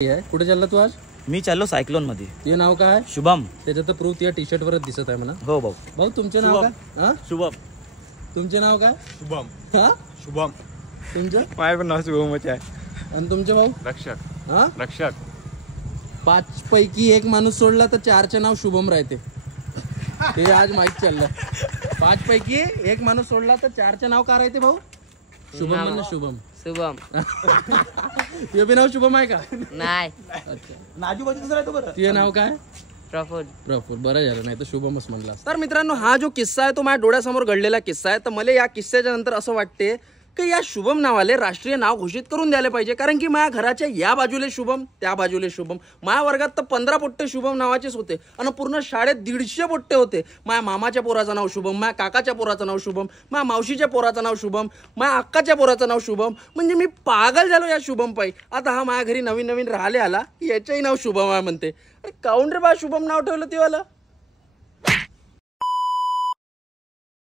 कुठे चालला तू आज? मी चाललो सायक्लोन मध्ये. ते नाव काय? शुभम. त्याचं तर प्रूफ या टी शर्ट वरच दिसत आहे म्हणा. हो भाऊ. भाऊ तुमचे नाव काय? हा शुभम. तुमचे नाव काय? शुभम. हा शुभम. तुमचं? माझं पण नाव शुभमच आहे. आणि तुमचे भाऊ? रक्षक. हा रक्षक. 5 पैकी एक माणूस सोडला तर 4चे नाव शुभम राहते. हे आज माहित चाललं. 5 पैकी एक माणूस सोडला तर 4चे नाव का राहते भाऊ? शुभम म्हणणं शुभम. शुभम. ते बी नाव शुभम आहे का? नाही. अच्छा. नाजू बाजू दुसरा आहे तो बरं. ते नाव काय? प्रफुल. प्रफुल. बरं झालं, नाही तर शुभमच म्हणला. तर मित्रांनो, हा जो किस्सा आहे तो माझ्या डोळ्यासमोर घडलेला किस्सा आहे. तर मला या किस्स्याच्या नंतर असं वाटते की या शुभम नावाले राष्ट्रीय नाव घोषित करून द्यायला पाहिजे. कारण की माझ्या घराच्या या बाजूले शुभम, त्या बाजूले शुभम. माझ्या वर्गात तर 15 पोट्टे शुभम नावाचेच होते आणि पूर्ण शाळेत 150 पोट्टे होते. माझ्या मामाच्या पोराचं नाव शुभम, माझ्या काकाच्या पोराचं नाव शुभम, माझ्या मावशीच्या पोराचं नाव शुभम, माझ्या अक्काच्या पोराचं नाव शुभम. म्हणजे मी पागल झालो या शुभम पायी. आता हा माझ्या घरी नवीन नवीन राहिले आला, याचंही नाव शुभम आहे म्हणते. अरे काऊन रे बा शुभम नाव ठेवलं तेवाला?